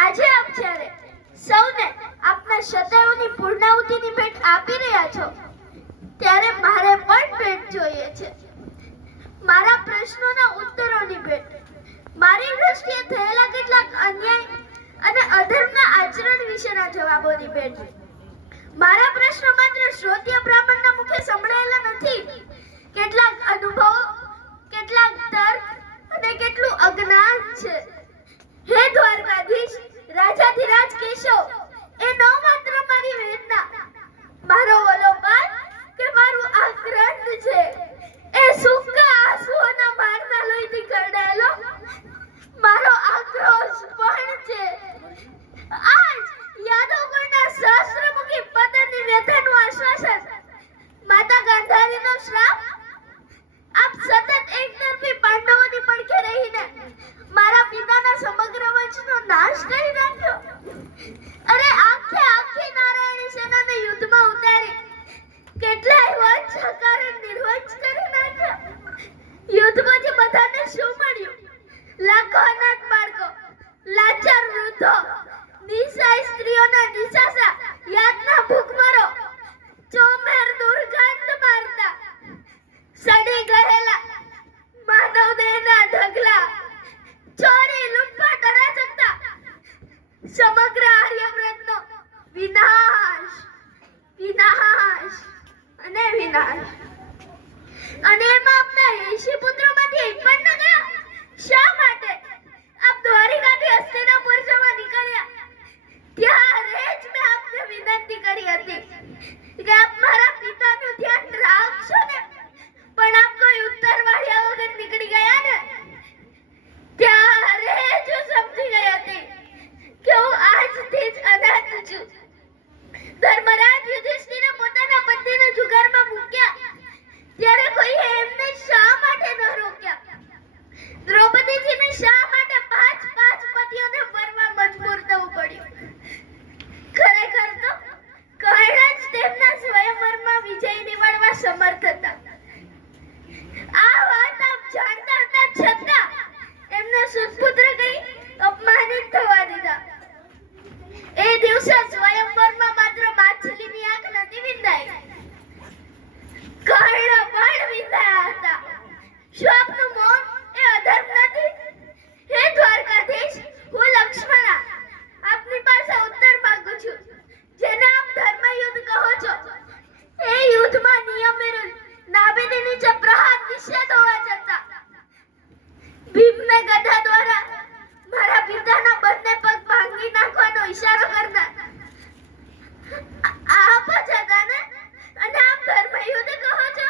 આજે આપ જ્યારે સૌને આપના શતાયુની પૂર્ણાહુતિની ભેટ આપી રહ્યા છો, ત્યારે મારે પણ ભેટ જોઈએ છે. મારા પ્રશ્નોના ઉત્તરોની ભેટ, મારી દ્રષ્ટિએ થયેલા કેટલાક અન્યાય અને અધર્મના આચરણ વિશેના જવાબોની ભેટ. મારા પ્રશ્નો માત્ર શ્રોત્ય બ્રાહ્મણના મુખે સંભળાયેલા નથી. કેટલાક અનુભવો, કેટલાક તર્ક અને કેટલું અજ્ઞાન છે. હે દ્વારકાધીશ, રાજાધિરાજ કેશવ, એ ન માત્ર મારી વેદના, મારો વલોપાન કે મારું આક્રંદ છે, એ સૂકા આંસુઓના મારના લોહીથી કરડાયેલો મારો આક્રોશ પણ છે. આજ યાદવગણના સહસ્ત્રમુખી પતનની વ્યથાનું આશ્વાસન, માતા ગાંધારીનો શ્રાપ, આપ સતત એકતરફી પાંડવોની પડખે રહીને મારા પિતાના સમગ્ર વંશનો નાશ કરી નાખ્યો. અરે આખી નારાયણી સેનાને યુદ્ધમાં ઉતારી કેટલાય વંશ હકારણ નિર્વંશ કરી નાખ્યા. યુદ્ધ પછી બધાને શું મળ્યું? લાખો અનાથ બાળકો, લાચાર વૃદ્ધો, નિસહાય સ્ત્રીઓના નિશાસા, યાતના ભૂખમરો, ચોમેર દુર્ગંધ મારતા, સડી ગયેલા માનવ દેહના ઢગલા, ચોરી લૂંટફાટ અરાજકતા, સમગ્ર આર્યવ્રતનો વિનાશ, વિનાશ અને વિનાશ. અને એમાં આપના 80 પુત્રોમાંથી એક પણ ન ગયા. શા માટે? આપ દ્વારિકાથી હસ્તિનાપુર જવા નીકળ્યા ત્યારે જ મેં આપને વિનંતી કરી હતી કે આપ મારા પિતાનું ધ્યાન રાખશો ને, પણ આપ કોઈ ઉત્તર વાળ્યા વગર નીકળી ગયા ને, ત્યારે જ હું સમજી ગઈ હતી કે હું આજથી જ અનાથ છું. ધર્મરાજ યુધિષ્ઠિરે પોતાના પતિને જુગારમાં મૂક્યા ત્યારે કોઈએ એમને શા માટે ન રોક્યા? દ્રૌપદીજીને શા માટે 5 પતિઓને વરવા મજબૂર થવું પડ્યું? ખરેખર તો કર્ણ જ તેમના સ્વયંવરમાં વિજય નિવાડવા સમર્થ હતા. આ વાત આપ જાણતા હતા છતાં એમને સુપુત્ર કહી અપમાનિત થવા દીધા. એ દિવસે સ્વયંવરમાં માત્ર માછલીની આંખ નથી વિંધાઈ, કર્ણ પણ વિંધાયા હતા. શું આપનું મૌન એ અધર્મ નથી? હે દ્વારકાધીશ, હું લક્ષ્મણા આપની પાસે ઉત્તર માંગુ છું. જેને આપ ધર્મયુદ્ધ કહો છો, એ યુદ્ધમાં નિયમ વિરુદ્ધ નાભીની નીચે પ્રહાર નિષેધ હોવા છતાં ભીમને ગદા દ્વારા મારા પિતાના બંને પગ ભાંગી નાખવાનો ઈશારો કરનાર આપ જ હતા ને? અને આપ ધર્મયુદ્ધ કહો છો,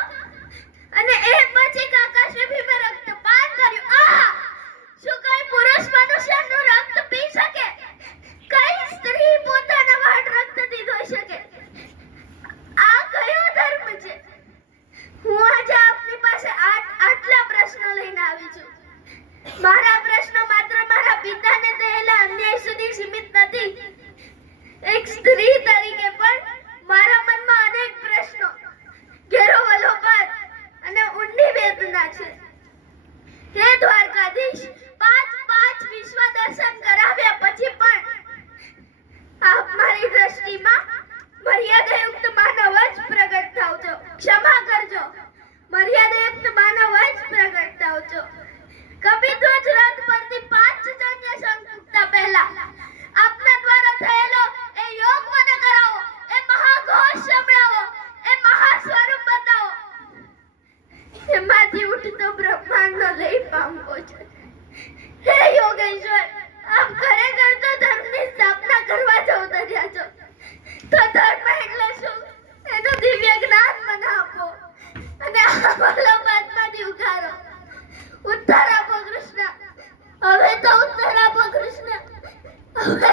અને એ પછી કાકાશ્રી ભીમે રક્તપાન કર્યું. શું કોઈ પુરુષ મનુષ્યનું રક્ત પી શકે? કઈ સ્ત્રી પોતાના વાળ રક્તથી ધોઈ શકે? આ કયો ધર્મ છે? હું આજે આપની પાસે આટલા પ્રશ્નો લઈને આવી છું. મારા પ્રશ્નો માત્ર મારા પિતાને થયેલા અન્યાય સુધી સીમિત નથી. એક સ્ત્રી તરીકે પણ મારા મનમાં અનેક પ્રશ્નો, ઘેરો વલોપાન અને ઊંડી વેદના છે. હે દ્વારકાધીશ, 5 વિશ્વ દર્શન કરાવ્યા પછી પણ આપ મારી દ્રષ્ટિમાં મર્યાદાયુક્ત માનવ જ પ્રગટ થાવ છો. ક્ષમા કરજો, મર્યાદાયુક્ત માનવ જ પ્રગટ થાવ છો. કપિધ્વજ રથ પરથી 5 જન્ય શંખ ફૂંકતા પહેલા આપના દ્વારા થયેલો એ યોગ મને કરાવો, એ મહાઘોષ સંભળાવો, એ મહા સ્વરૂપ બતાવો. એમાંથી ઉઠતો બ્રહ્માંડનો લઈ પામવો છે. હે યોગેશ્વર, આપ ખરેખર તો ધર્મની સ્થાપના કરવા જ અવતર્યા છો. તો ધર્મ એટલે શું એનું દિવ્ય જ્ઞાન મને આપો અને આ વલોપાનમાંથી ઉગારો. ઉત્તર આપો કૃષ્ણ, હવે તો ઉત્તર આપો કૃષ્ણ, હવે